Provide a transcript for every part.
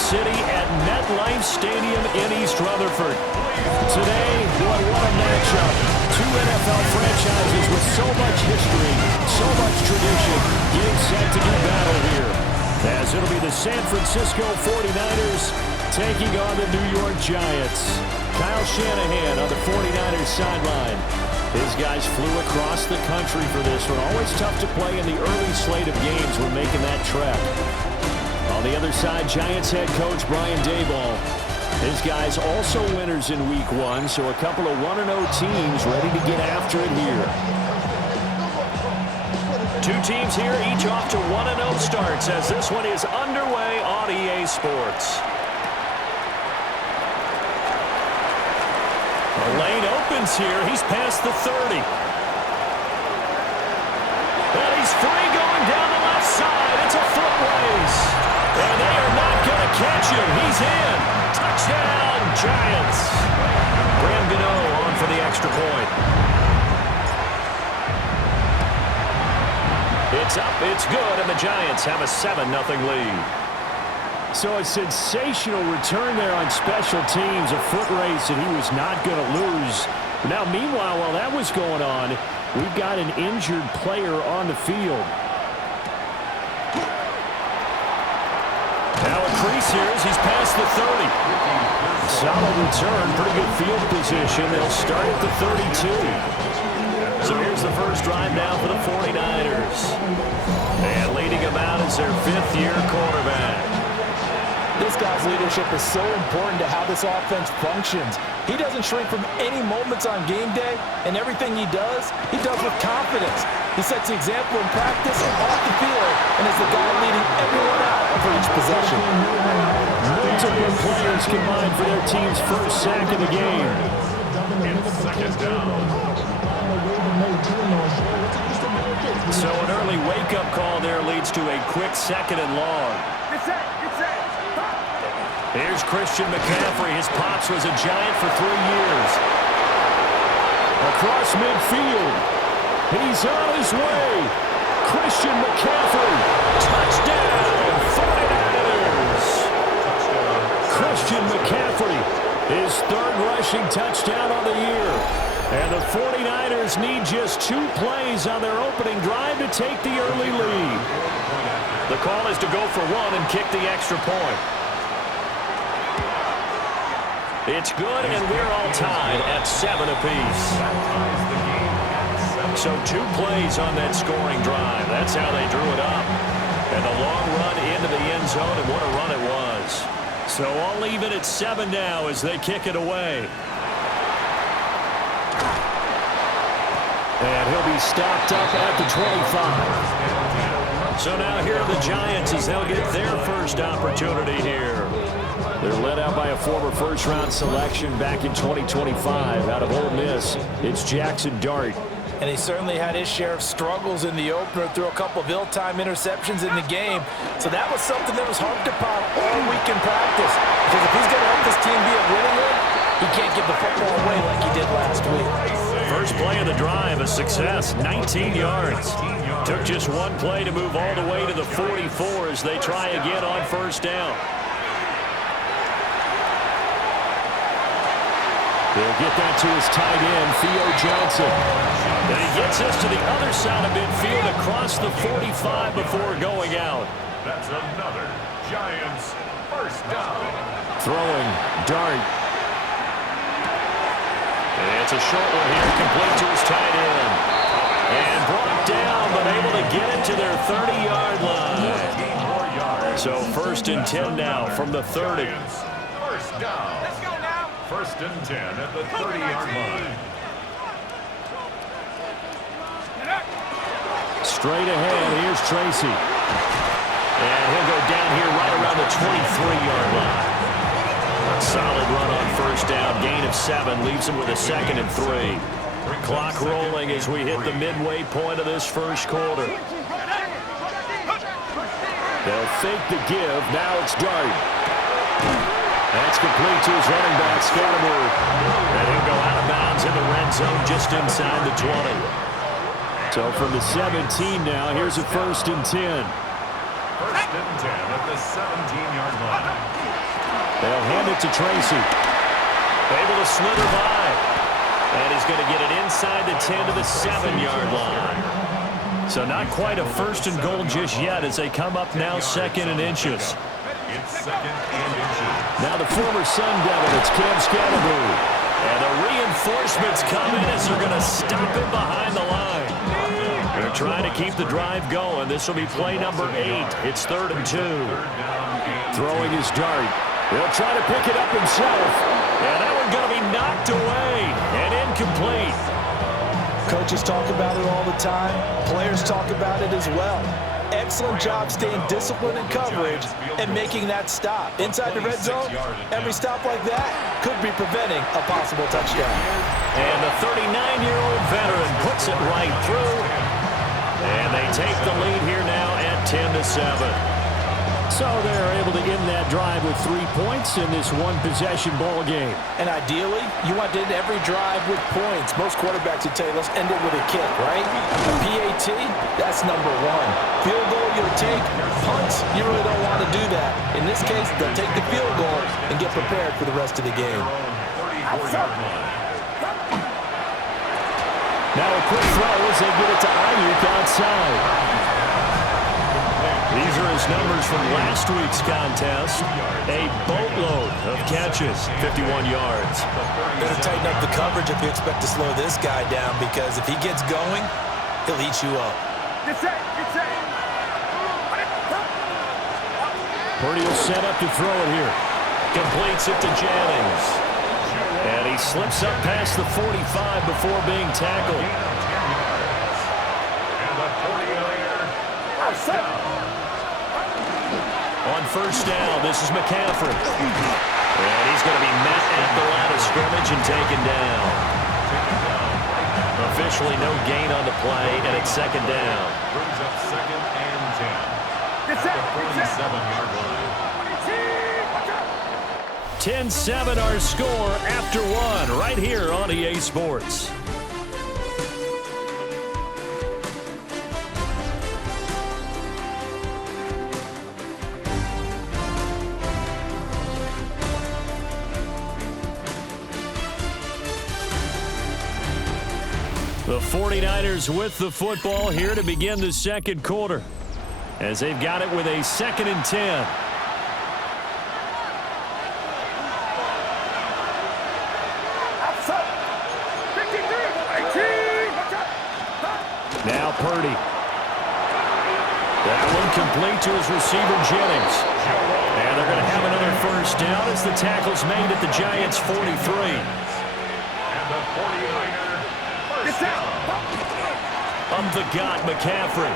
City at MetLife Stadium in East Rutherford. Today, what a matchup. Two NFL franchises with so much history, so much tradition, getting set to do battle here. As it'll be the San Francisco 49ers taking on the New York Giants. Kyle Shanahan on the 49ers sideline. His guys flew across the country for this one. Always tough to play in the early slate of games when making that trek. On the other side, Giants head coach Brian Daboll. His guys also winners in Week 1, so a couple of 1-0 teams ready to get after it here. Two teams here, each off to 1-0 starts as this one is underway on EA Sports. The lane opens here. He's past the 30. And he's free going down the left side. It's a foot race. And they are not going to catch him. He's in. Touchdown, Giants. Graham Gano on for the extra point. It's up, it's good, and the Giants have a 7-0 lead. So a sensational return there on special teams, a foot race that he was not going to lose. Now, meanwhile, while that was going on, we've got an injured player on the field. Now a crease here as he's past the 30. Solid return, pretty good field position. They'll start at the 32. So here's the first drive now for the 49ers. And leading them out is their fifth-year quarterback. This guy's leadership is so important to how this offense functions. He doesn't shrink from any moments on game day, and everything he does with confidence. He sets the example in practice and off the field, and is the guy leading everyone out for each possession. Multiple players combined for their team's first sack of the game. It's second down. So an early wake-up call there leads to a quick second and long. Here's Christian McCaffrey. His pops was a Giant for 3 years. Across midfield. He's on his way. Christian McCaffrey. Touchdown, 49ers. Christian McCaffrey. His third rushing touchdown on the year. And the 49ers need just 2 plays on their opening drive to take the early lead. The call is to go for 1 and kick the extra point. It's good, and we're all tied at 7 apiece. So 2 plays on that scoring drive. That's how they drew it up. And a long run into the end zone, and what a run it was. So all even at 7 now as they kick it away. And he'll be stopped up at the 25. So now here are the Giants as they'll get their first opportunity here. They're led out by a former first-round selection back in 2025 out of Ole Miss. It's Jackson Dart. And he certainly had his share of struggles in the opener, threw a couple of ill-timed interceptions in the game. So that was something that was harped upon all week in practice. Because if he's going to help this team be a winning one, he can't give the football away like he did last week. First play of the drive, a success, 19 yards. Took just 1 play to move all the way to the 44 as they try again on first down. They'll get that to his tight end, Theo Johnson. And he gets us to the other side of midfield across the 45 before going out. That's another Giants first down. Throwing, Dart. And it's a short one here, complete to his tight end. And brought down, but able to get it to their 30-yard line. So 1st and 10 now from the 30. First down. Let's go now. 1st and 10 at the 30-yard line. Straight ahead, here's Tracy. And he'll go down here right around the 23-yard line. A solid run on first down, gain of 7, leaves him with a 2nd and 3. Clock rolling as we hit the midway point of this first quarter. They'll fake the give, now it's Dart. That's complete to his running back, Scatterberg. And he'll go out of bounds in the red zone just inside the 20. So from the 17 now, here's a 1st and 10. 1st and 10 at the 17-yard line. They'll hand it to Tracy. Able to slither by. And he's going to get it inside the 10 to the 7-yard line. So not quite a first and goal just yet as they come up now second and inches. It's second and inches. Now the former Sun Devil, it's Cam Scannaboo. And the reinforcements come in as they're going to stop him behind the line. They're trying to keep the drive going. This will be play number 8. It's 3rd and 2. Throwing his dart. He'll try to pick it up himself. And that one's going to be knocked away and incomplete. Coaches talk about it all the time. Players talk about it as well. Excellent job staying disciplined in coverage and making that stop. Inside the red zone, every stop like that could be preventing a possible touchdown. And the 39-year-old veteran puts it right through. And they take the lead here now at 10 to 7. So they're able to end that drive with 3 points in this one-possession ball game. And ideally, you want to end every drive with points. Most quarterbacks would tell you, let's end it with a kick, right? A PAT, that's number 1. Field goal, you'll take. Punts, you really don't want to do that. In this case, they'll take the field goal and get prepared for the rest of the game. Now a quick throw as they get it to Ayuk outside. These are his numbers from last week's contest. A boatload of catches, 51 yards. Better tighten up the coverage if you expect to slow this guy down, because if he gets going, he'll eat you up. Purdy will set up to throw it here. Completes it to Jennings. And he slips up past the 45 before being tackled. On first down, this is McCaffrey. And he's going to be met at the line of scrimmage and taken down. Officially no gain on the play, and it's second down. Brings up second and 10. At the 47-yard line. 10-7 our score after 1 right here on EA Sports. The 49ers with the football here to begin the second quarter as they've got it with a 2nd and 10. Now Purdy. That one complete to his receiver, Jennings. And they're going to have another first down as the tackle's made at the Giants' 43. And the 49er first down. Up the gut, McCaffrey.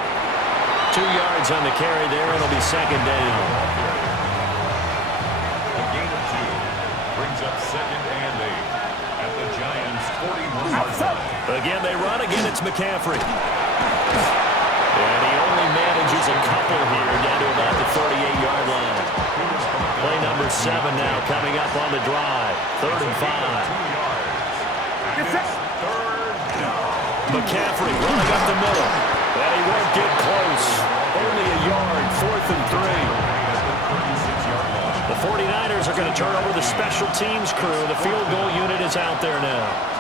2 yards on the carry there, and it'll be second down. A gain of 2 brings up second and 8 at the Giants' 41-yard line. Again, they run. Again, it's McCaffrey. And he only manages a couple here down to about the 38-yard line. Play number 7 now coming up on the drive. 3rd and 5. McCaffrey running up the middle. And he won't get close. Only a yard. 4th and 3. The 49ers are going to turn over the special teams crew. The field goal unit is out there now.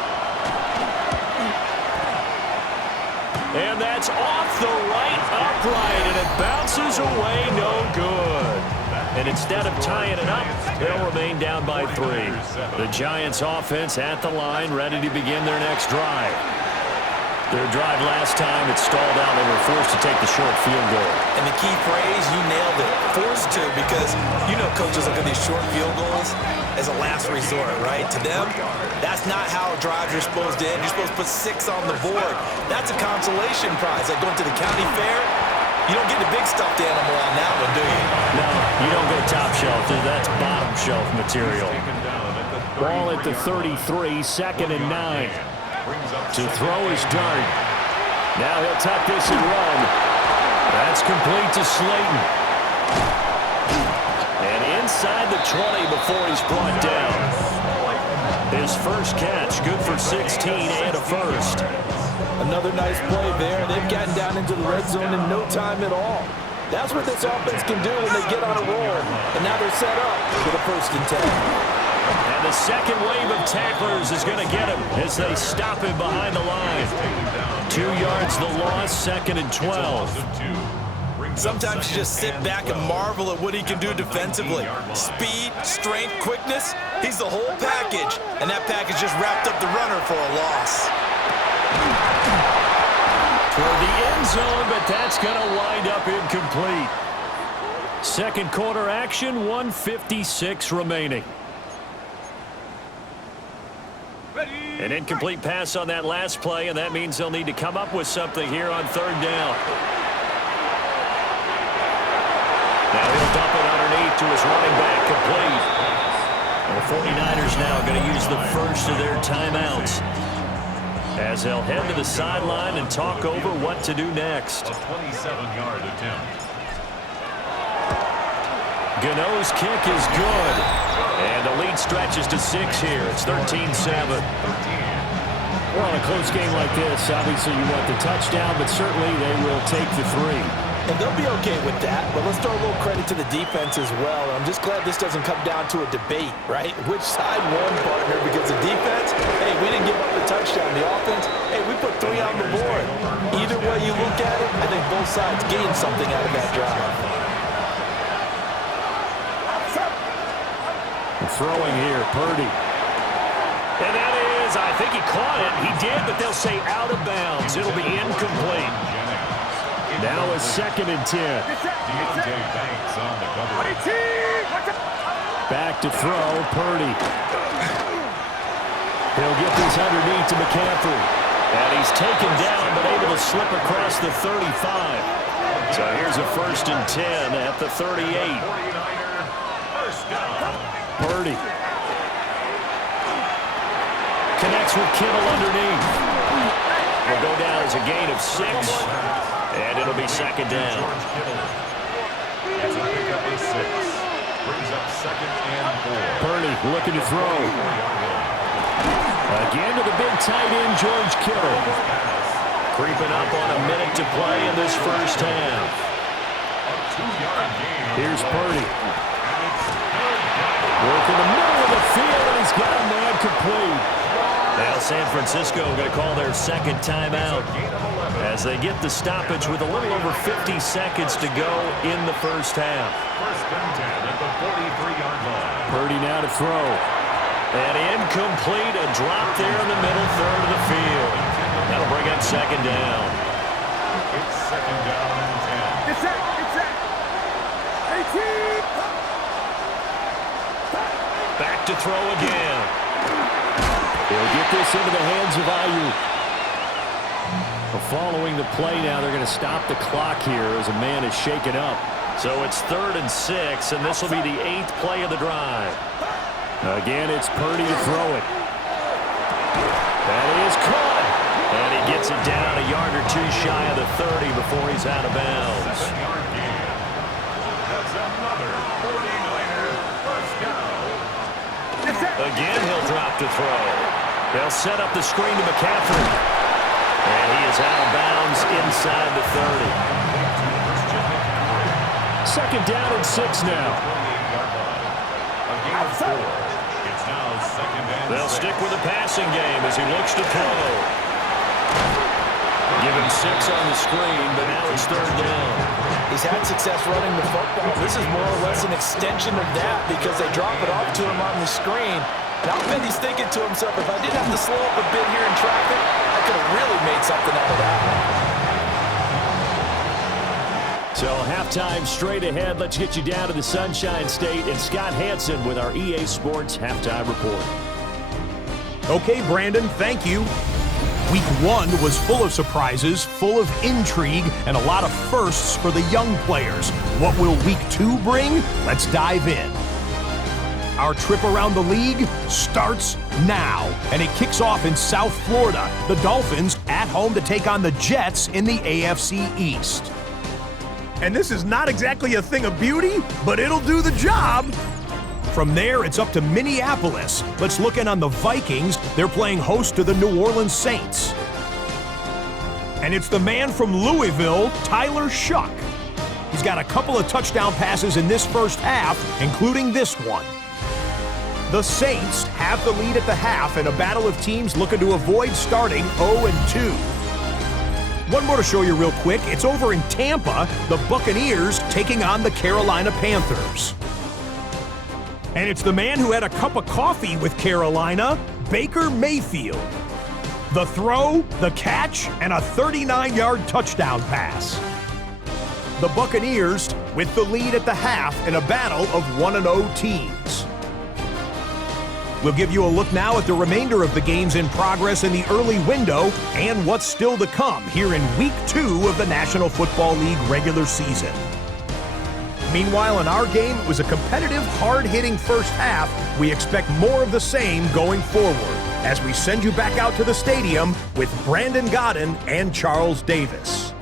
And that's off the right upright, and it bounces away, no good. And instead of tying it up, they'll remain down by 3. The Giants offense at the line, ready to begin their next drive. Their drive last time, it stalled out. They were forced to take the short field goal. And the key phrase, you nailed it, forced to, because you know coaches look at these short field goals as a last resort, right? To them, that's not how drives are supposed to end. You're supposed to put 6 on the board. That's a consolation prize. Like going to the county fair, you don't get the big stuffed animal on that one, do you? No, you don't go top shelf. That's bottom shelf material. Ball at the 33, 2nd and 9. To throw his dart. Now he'll tuck this and run. That's complete to Slayton. And inside the 20 before he's brought down. His first catch, good for 16 and a first. Another nice play there. They've gotten down into the red zone in no time at all. That's what this offense can do when they get on a roll. And now they're set up with a 1st and 10. And the second wave of tacklers is going to get him as they stop him behind the line. 2 yards the loss, 2nd and 12. Sometimes you just sit back and marvel at what he can do defensively. Speed, strength, quickness, he's the whole package. And that package just wrapped up the runner for a loss. For the end zone, but that's going to wind up incomplete. Second quarter action, 1:56 remaining. An incomplete pass on that last play, and that means they'll need to come up with something here on 3rd down. Now he'll dump it underneath to his running back, complete. And the 49ers now going to use the first of their timeouts as they'll head to the sideline and talk over what to do next. A 27-yard attempt. Gano's kick is good. And the lead stretches to 6 here. It's 13-7. Well, in a close game like this, obviously you want the touchdown, but certainly they will take the 3. And they'll be okay with that, but let's throw a little credit to the defense as well. I'm just glad this doesn't come down to a debate, right? Which side won, partner? Because the defense, hey, we didn't give up the touchdown. The offense, hey, we put 3 on the board. Either way you look at it, I think both sides gained something out of that drive. Throwing here, Purdy. And that is, I think he caught it. He did, but they'll say out of bounds. It'll be incomplete. Now a 2nd and 10. Deontay Banks on the cover. Back to throw, Purdy. He'll get this underneath to McCaffrey. And he's taken down, but able to slip across the 35. So here's a 1st and 10 at the 38. 49er first down. Purdy. Connects with Kittle underneath. Will go down as a gain of 6. And it'll be 2nd down. George Kittle has a pickup of 6. Brings up 2nd and 4. Purdy looking to throw. Again to the big tight end, George Kittle. Creeping up on a minute to play in this first half. A 2-yard gain. Here's Purdy. Work in the middle of the field, and he's got a man complete. Now San Francisco going to call their 2nd timeout as they get the stoppage with a little over 50 seconds to go in the first half. 1st and 10 at the 43-yard line. Purdy now to throw. And incomplete, a drop there in the middle third of the field. That'll bring up 2nd down. It's 2nd down and 10. It's set. 18. Back to throw again. He'll get this into the hands of Ayuk. Following the play now, they're going to stop the clock here as a man is shaken up. So it's 3rd and 6, and this will be the 8th play of the drive. Again, it's Purdy to throw it. That is caught. And he gets it down a yard or 2 shy of the 30 before he's out of bounds. 7-yard gain. That's another 49er first down. Again, he'll drop to throw. They'll set up the screen to McCaffrey. And he is out of bounds inside the 30. 2nd down and 6 now. A gain of 4. It's now 2nd and 6. They'll stick with the passing game as he looks to throw. Give him 6 on the screen, but now it's 3rd down. He's had success running the football. This is more or less an extension of that because they drop it off to him on the screen. And I'll bet he's thinking to himself, if I didn't have to slow up a bit here in traffic, I could have really made something out of that. So halftime straight ahead. Let's get you down to the Sunshine State and Scott Hansen with our EA Sports Halftime Report. Okay, Brandon, thank you. Week 1 was full of surprises, full of intrigue, and a lot of firsts for the young players. What will Week 2 bring? Let's dive in. Our trip around the league starts now, and it kicks off in South Florida. The Dolphins at home to take on the Jets in the AFC East. And this is not exactly a thing of beauty, but it'll do the job. From there, it's up to Minneapolis. Let's look in on the Vikings. They're playing host to the New Orleans Saints. And it's the man from Louisville, Tyler Shuck. He's got a couple of touchdown passes in this first half, including this one. The Saints have the lead at the half in a battle of teams looking to avoid starting 0-2. One more to show you real quick. It's over in Tampa, the Buccaneers taking on the Carolina Panthers. And it's the man who had a cup of coffee with Carolina, Baker Mayfield. The throw, the catch, and a 39-yard touchdown pass. The Buccaneers with the lead at the half in a battle of 1-0 teams. We'll give you a look now at the remainder of the games in progress in the early window and what's still to come here in Week 2 of the National Football League regular season. Meanwhile, in our game, it was a competitive, hard-hitting first half. We expect more of the same going forward as we send you back out to the stadium with Brandon Gaudin and Charles Davis.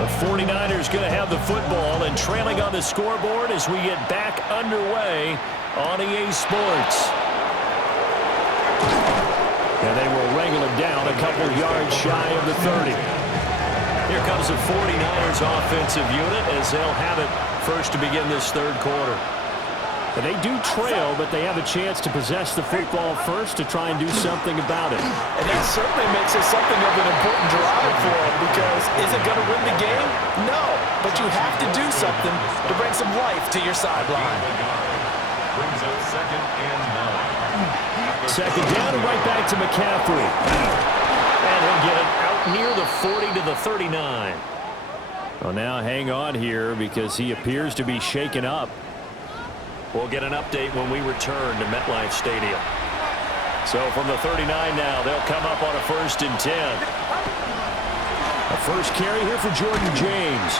The 49ers going to have the football and trailing on the scoreboard as we get back underway on EA Sports. And they will wrangle him down a couple yards shy of the 30. Here comes the 49ers offensive unit as they'll have it first to begin this third quarter. And they do trail, but they have a chance to possess the football first to try and do something about it. And that certainly makes it something of an important drive for them, because is it going to win the game? No, but you have to do something to bring some life to your sideline. Brings up 2nd and 9. Second down and right back to McCaffrey. And he'll get it out near the 40 to the 39. Well, now hang on here because he appears to be shaken up. We'll get an update when we return to MetLife Stadium. So from the 39 now, they'll come up on a 1st and 10. A first carry here for Jordan James.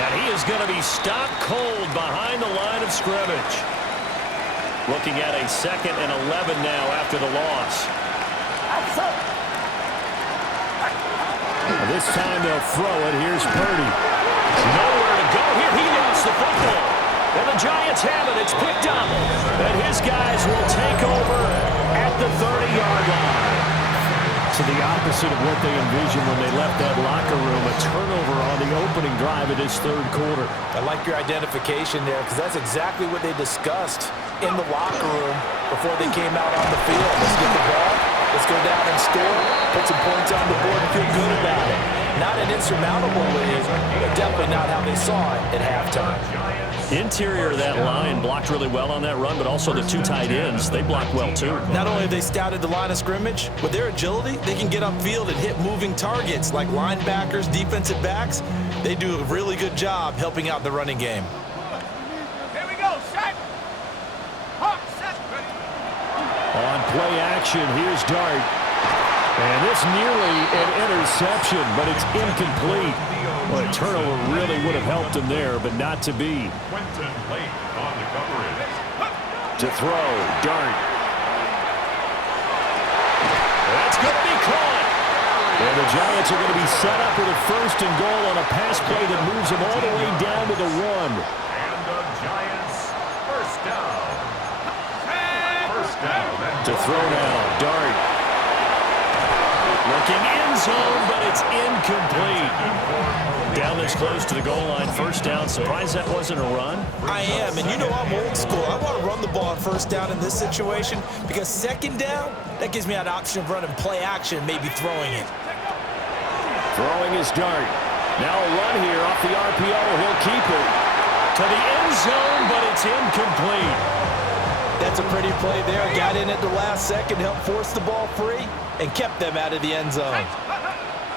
And he is going to be stopped cold behind the line of scrimmage. Looking at a 2nd and 11 now after the loss. This time they'll throw it. Here's Purdy. Nowhere to go here. He lost the football. And the Giants have it. It's picked up. And his guys will take over at the 30-yard line. To the opposite of what they envisioned when they left that locker room. A turnover on the opening drive of this third quarter. I like your identification there, because that's exactly what they discussed in the locker room before they came out on the field. Let's get the ball. Let's go down and score. Put some points on the board and feel good about it. Not an insurmountable lead, but definitely not how they saw it at halftime. Interior of that line blocked really well on that run, but also the 2 tight ends, they blocked well too. Not only have they scouted the line of scrimmage, with their agility, they can get upfield and hit moving targets like linebackers, defensive backs. They do a really good job helping out the running game. Here we go, set. Hawk, set, ready. On play action, here's Dart. And it's nearly an interception, but it's incomplete. Well, a turnover really would have helped him there, but not to be. Quentin late on the coverage. To throw, Dart. That's going to be caught. And the Giants are going to be set up with a 1st and goal on a pass play that moves them all the way down to the 1. And the Giants first down. First down. To throw now, Dart. Looking end zone, but it's incomplete. Down this close to the goal line, 1st down. Surprised that wasn't a run? I am, and you know I'm old school. I want to run the ball on 1st down in this situation, because 2nd down, that gives me an option of running play action, maybe throwing it. Throwing his Dart. Now a run here off the RPO. He'll keep it to the end zone, but it's incomplete. That's a pretty play there. Got in at the last second, helped force the ball free, and kept them out of the end zone.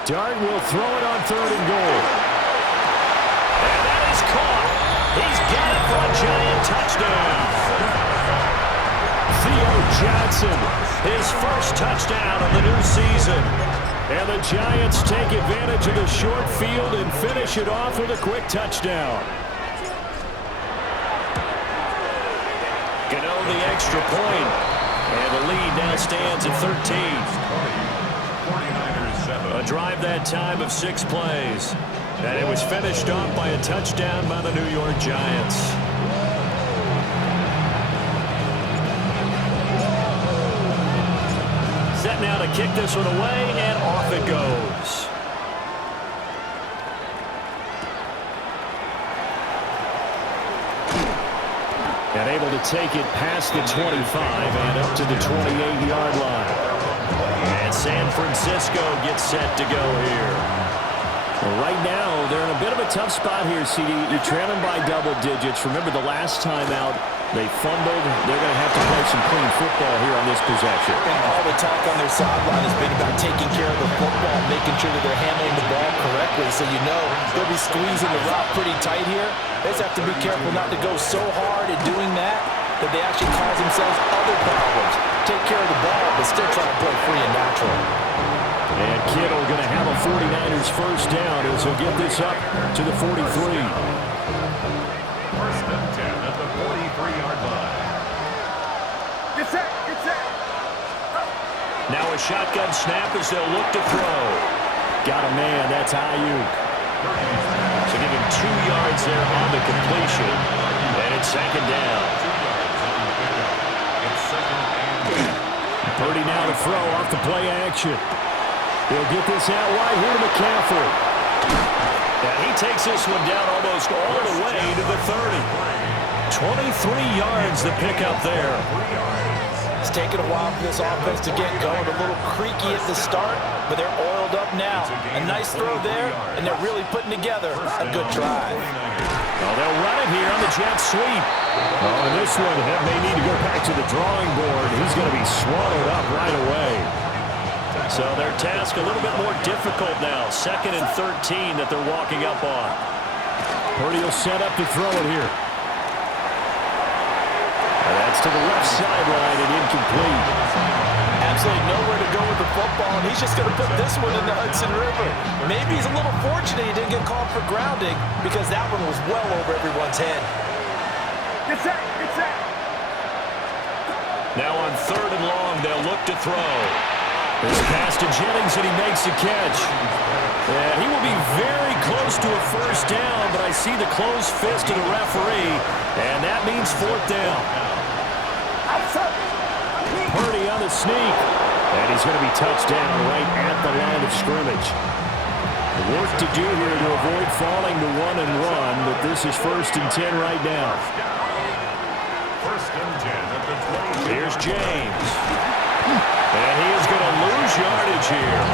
Dart will throw it on 3rd and goal. And that is caught. He's got it for a Giant touchdown. Theo Johnson, his first touchdown of the new season. And the Giants take advantage of the short field and finish it off with a quick touchdown. Gano the extra point. And the lead now stands at 13. 49ers 7. A drive that time of 6 plays. And it was finished off by a touchdown by the New York Giants. Set now to kick this one away, and off it goes. And able to take it past the 25 and up to the 28-yard line. And San Francisco gets set to go here. Well, right now, they're in a bit of a tough spot here, CD. You trail them by double digits. Remember the last time out, they fumbled. They're going to have to play some clean football here on this possession. And all the talk on their sideline has been about taking care of the football, making sure that they're handling the ball correctly. So you know they'll be squeezing the rock pretty tight here. They just have to be careful not to go so hard at doing that they actually cause themselves other problems. Take care of the ball, but still try to play free and natural. And Kittle going to have a 49ers first down as he'll get this up to the 43. First and 10 at the 43-yard line. Get set, get set. Now a shotgun snap as they'll look to throw. Got a man, that's Ayuk. So give him 2 yards there on the completion. And it's second down. It's second and 8. Purdy now to throw off the play action. He'll get this out wide here to McCaffrey. And he takes this one down almost all the way to the 30. 23 yards to pick up there. It's taken a while for this offense to get going. A little creaky at the start, but they're oiled up now. A nice throw there, and they're really putting together a good drive. Oh, they'll run it here on the jet sweep. Oh, and this one may need to go back to the drawing board. He's going to be swallowed up right away. So their task a little bit more difficult now. Second and 13 that they're walking up on. Purdy will set up to throw it here. And that's to the left sideline and incomplete. Absolutely nowhere to go with the football, and he's just going to put this one in the Hudson River. Maybe he's a little fortunate he didn't get called for grounding because that one was well over everyone's head. Get set, get set. Now on third and long, they'll look to throw. This pass to Jennings, and he makes the catch. And he will be very close to a first down, but I see the closed fist of the referee, and that means fourth down. Purdy on the sneak, and he's going to be touched down right at the line of scrimmage. Work to do here to avoid falling to 1 and 1, but this is first and 10 right now. First and 10 at the 20. Here's James. And he is going to lose yardage here.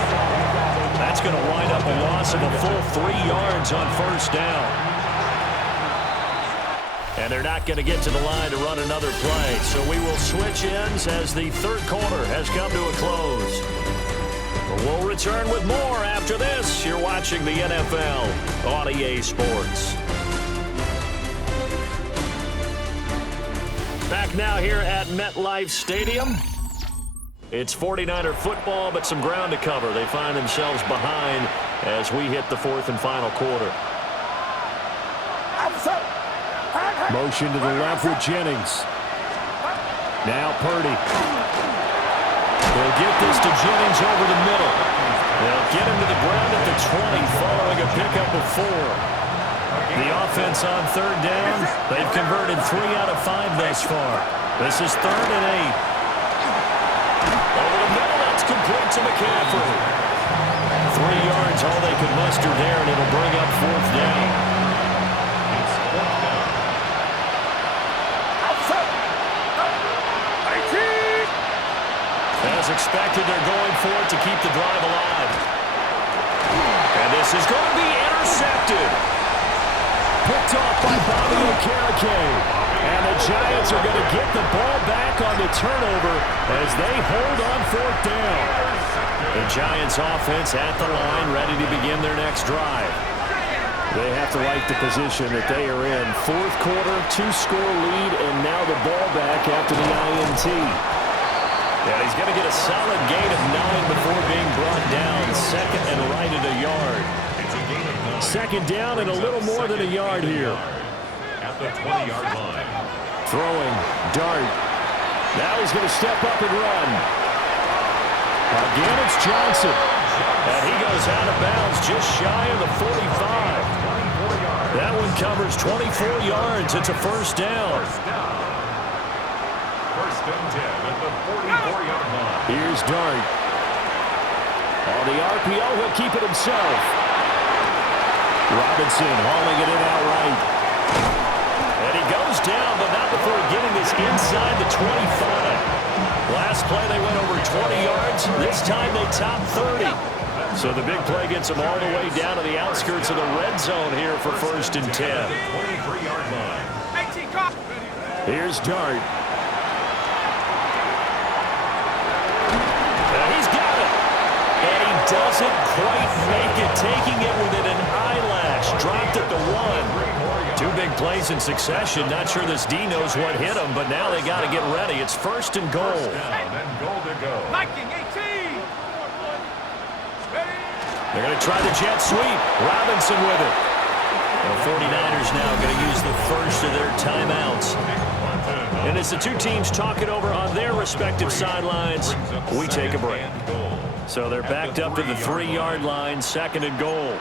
That's going to wind up a loss of a full 3 yards on first down. And they're not going to get to the line to run another play. So we will switch ends as the third quarter has come to a close. We'll return with more after this. You're watching the NFL on EA Sports. Back now here at MetLife Stadium. It's 49er football, but some ground to cover. They find themselves behind as we hit the fourth and final quarter. Motion to the left with Jennings. Now Purdy. They'll get this to Jennings over the middle. They'll get him to the ground at the 20 following a pickup of 4. The offense on third down, they've converted 3 out of 5 thus far. This is third and 8. Over the middle, that's complete to McCaffrey. 3 yards, all they could muster there, and it'll bring up fourth down. It's fourth down. As expected, they're going for it to keep the drive alive. And this is going to be intercepted. Picked off by Bobby Okereke. And the Giants are going to get the ball back on the turnover as they hold on fourth down. The Giants offense at the line, ready to begin their next drive. They have to like the position that they are in. Fourth quarter, 2-score lead, and now the ball back after the INT. Yeah, he's going to get a solid gain of 9 before being brought down. Second and right at a yard. Second down and a little more than a yard here. At the 20-yard line. Throwing, Dart. Now he's going to step up and run. Again, it's Johnson. And he goes out of bounds just shy of the 45. That one covers 24 yards. It's a first down. First and 10 at the 44-yard line. Here's Dart. On the RPO, he'll keep it himself. Robinson hauling it in outright. And he goes down, but not before getting this inside the 25. Last play, they went over 20 yards. This time, they topped 30. So the big play gets them all the way down to the outskirts of the red zone here for first and 10. 23-yard line. Here's Dart. And he's got it. And he doesn't quite make it, taking it within an eyelash. Dropped at the 1. 2 big plays in succession. Not sure this D knows what hit him, but now they got to get ready. It's first and goal. And goal to go. Viking 18. They're going to try the jet sweep. Robinson with it. The 49ers now going to use the first of their timeouts. And as the two teams talk it over on their respective sidelines, we take a break. So they're backed up to the 3-yard line, second and goal. 60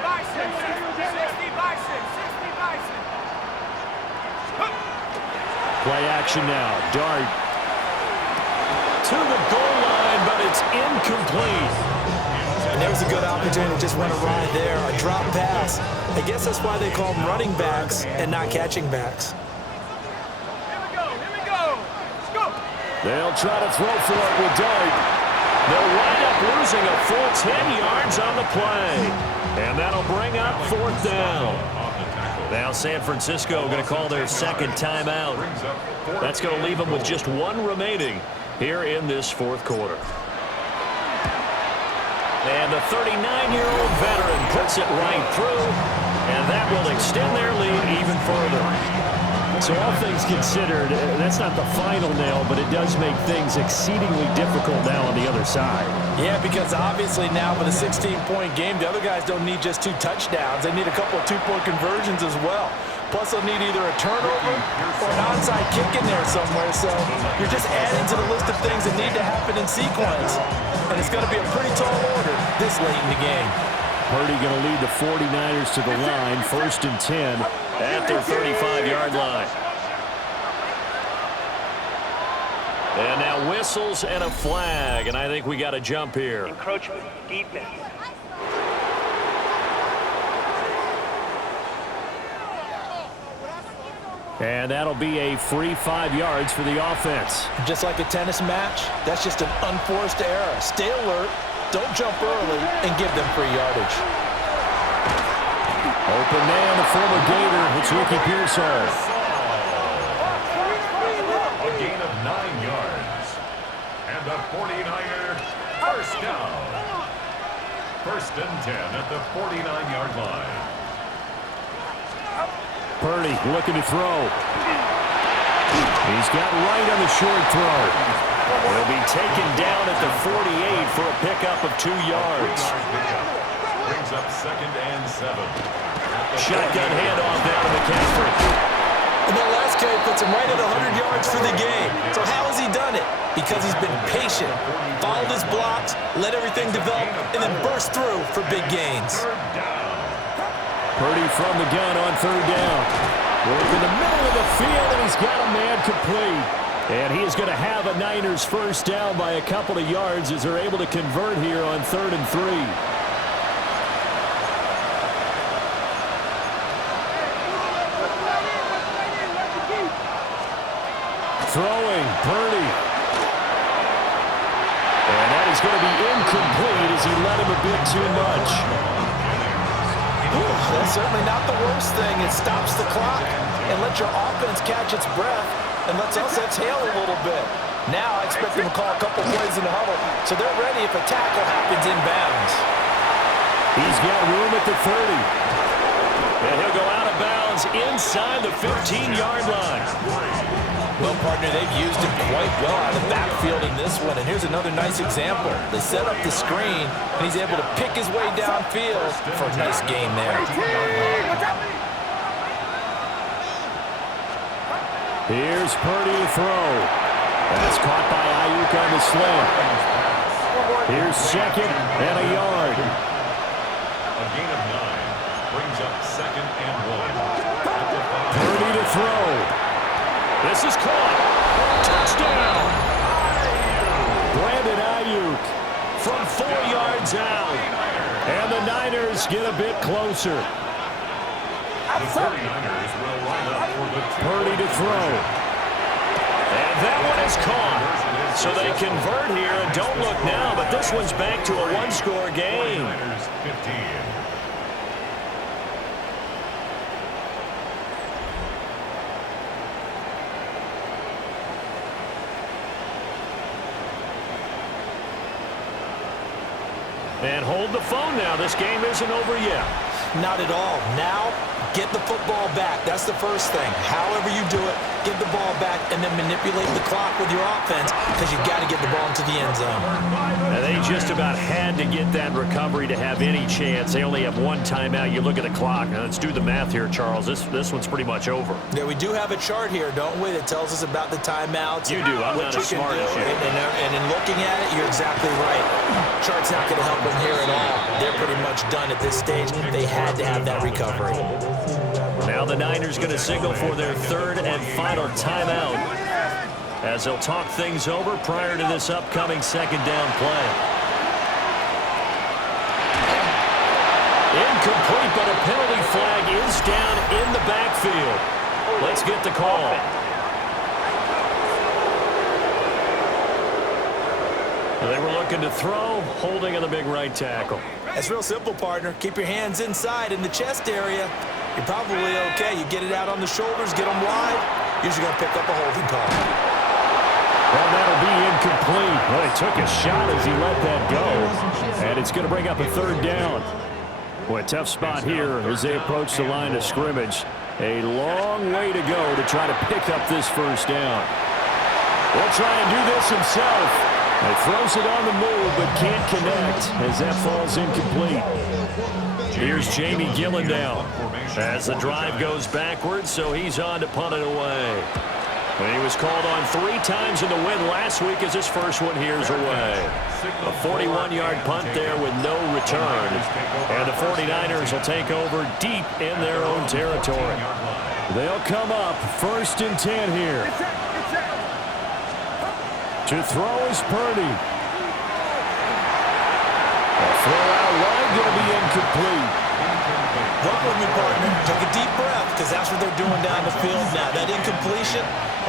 by 6. 60 by 6. 60 by 6. Play action now. Dart to the goal line, but it's incomplete. And there was a good opportunity to just run a ride there, a drop pass. I guess that's why they call them running backs and not catching backs. Here we go. Let's go. They'll try to throw for it with Dart. They'll wind up losing a full 10 yards on the play. And that'll bring up fourth down. Now San Francisco going to call their second timeout. That's going to leave them with just 1 remaining here in this fourth quarter. And the 39-year-old veteran puts it right through, and that will extend their lead even further. So all things considered, that's not the final nail, but it does make things exceedingly difficult now on the other side. Yeah, because obviously now with a 16-point game, the other guys don't need just 2 touchdowns. They need a couple of 2-point conversions as well. Plus, they'll need either a turnover or an onside kick in there somewhere. So you're just adding to the list of things that need to happen in sequence. And it's going to be a pretty tall order this late in the game. Purdy going to lead the 49ers to the line, first and 10 at their 35-yard line. And now whistles and a flag, and I think we got a jump here. Encroachment, defense. And that'll be a free 5 yards for the offense. Just like a tennis match, that's just an unforced error. Stay alert, don't jump early, and give them free yardage. Open man, the former Gator. It's Ricky Pearsall. A gain of 9 yards. And the 49er first down. First and 10 at the 49-yard line. Purdy looking to throw. He's got right on the short throw. He'll be taken down at the 48 for a pickup of 2 yards. Brings up second and 7. Shotgun handoff down to McCaffrey. And that last carry puts him right at 100 yards for the game. So how has he done it? Because he's been patient, followed his blocks, let everything develop, and then burst through for big gains. Purdy from the gun on third down. Work in the middle of the field, and he's got a man complete. And he is going to have a Niners first down by a couple of yards as they're able to convert here on 3rd and 3. Throwing, Purdy. And that is going to be incomplete as he let him a bit too much. That's certainly not the worst thing. It stops the clock and lets your offense catch its breath and lets us exhale a little bit. Now I expect them to call a couple plays in the huddle, so they're ready if a tackle happens inbounds. He's got room at the 30. And he'll go out of bounds downs inside the 15-yard line. Well, partner, they've used him quite well out of the backfield in this one. And here's another nice example. They set up the screen, and he's able to pick his way downfield for a nice gain there. Here's Purdy to throw. That's caught by Ayuk on the slant. Here's second and a yard. A gain of 9 brings up 2nd and 1. Purdy to throw. This is caught. Touchdown. Brandon Ayuk from 4 yards out. And the Niners get a bit closer. The 49ers will line up for the Purdy to throw. And that one is caught. So they convert here, and don't look now, but this one's back to a one-score game. 49ers 15. And hold the phone now. This game isn't over yet. Not at all. Now, get the football back. That's the first thing. However you do it, get the ball back and then manipulate the clock with your offense because you've got to get the ball into the end zone. And they just about had to get that recovery to have any chance. They only have one timeout. You look at the clock. Now, let's do the math here, Charles. This one's pretty much over. Yeah, we do have a chart here, don't we, that tells us about the timeouts. You do. I'm not as smart as you. And in looking at it, you're exactly right. Chart's not going to help them here at all. They're pretty much done at this stage. They had to have that recovery. Now the Niners going to signal for their third and final timeout as they'll talk things over prior to this upcoming second down play. Incomplete, but a penalty flag is down in the backfield. Let's get the call. They were looking to throw, holding on the big right tackle. It's real simple, partner. Keep your hands inside in the chest area. You're probably okay. You get it out on the shoulders, get them wide. Usually going to pick up a holding call. Well, that'll be incomplete. Well, he took a shot as he let that go. And it's going to bring up a third down. Boy, a tough spot here as they approach the line of scrimmage. A long way to go to try to pick up this first down. He'll try and do this himself. He throws it on the move, but can't connect as that falls incomplete. Here's Jamie Gillen as the drive goes backwards, so he's on to punt it away. And he was called on 3 times in the win last week as his first one here's away. A 41-yard punt there with no return. And the 49ers will take over deep in their own territory. They'll come up 1st and 10 here. To throw is Purdy. A throw out wide going to be incomplete. Work with me, partner. Take a deep breath because that's what they're doing down the field now. That incompletion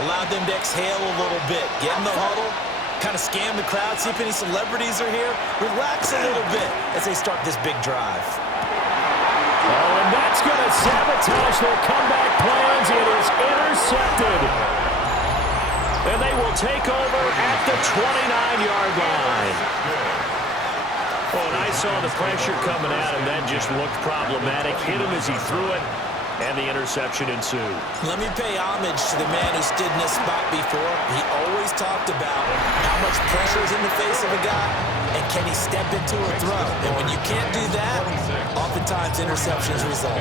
allowed them to exhale a little bit. Get in the huddle, kind of scan the crowd, see if any celebrities are here. Relax a little bit as they start this big drive. Oh, and that's going to sabotage their comeback plans. It is intercepted. And they will take over at the 29-yard line. Oh, and I saw the pressure coming at him. That just looked problematic. Hit him as he threw it, and the interception ensued. Let me pay homage to the man who stood in this spot before. He always talked about how much pressure is in the face of a guy, and can he step into a throw. And when you can't do that, oftentimes interceptions result.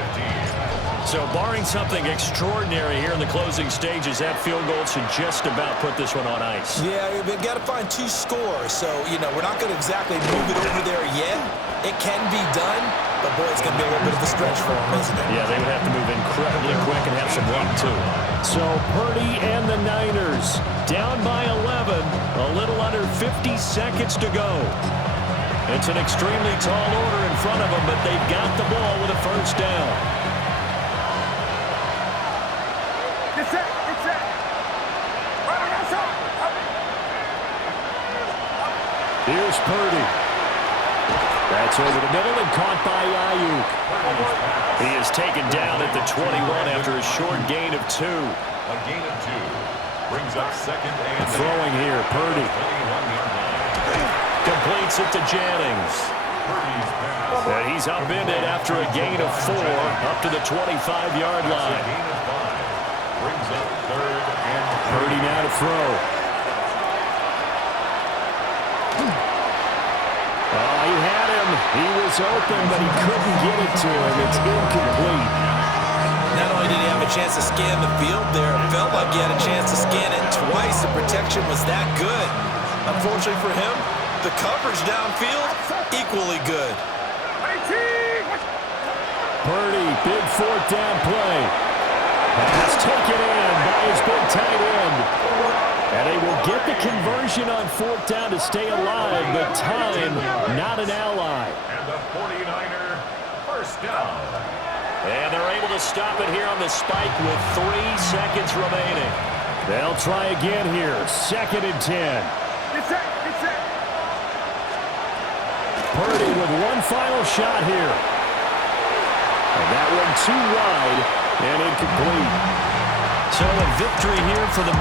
So barring something extraordinary here in the closing stages, that field goal should just about put this one on ice. Yeah, we've got to find 2 scores. So, you know, we're not going to exactly move it over there yet. It can be done, but, boy, it's going to be a little bit of a stretch for them, isn't it? Yeah, they would have to move incredibly quick and have some luck, too. So Purdy and the Niners down by 11, a little under 50 seconds to go. It's an extremely tall order in front of them, but they've got the ball with a first down. Here's Purdy. That's over the middle and caught by Ayuk. He is taken down at the 21 after a short gain of 2. A gain of 2 brings up 2nd and throwing here, Purdy. Completes it to Jennings. Purdy's pass. And he's upended after a gain of 4 up to the 25-yard line. Gain of 5. Brings up 3rd and 3. Purdy now to throw. Oh, he had him. He was open, but he couldn't get it to him. It's incomplete. Not only did he have a chance to scan the field there, it felt like he had a chance to scan it twice. The protection was that good. Unfortunately for him, the coverage downfield, equally good. Purdy, big 4th down play. Pass taken in by his big tight end. And they will get the conversion on 4th down to stay alive, but time not an ally. And the 49er first down. And they're able to stop it here on the spike with 3 seconds remaining. They'll try again here, 2nd and 10. Purdy with one final shot here. And that one too wide and incomplete. So a victory here for the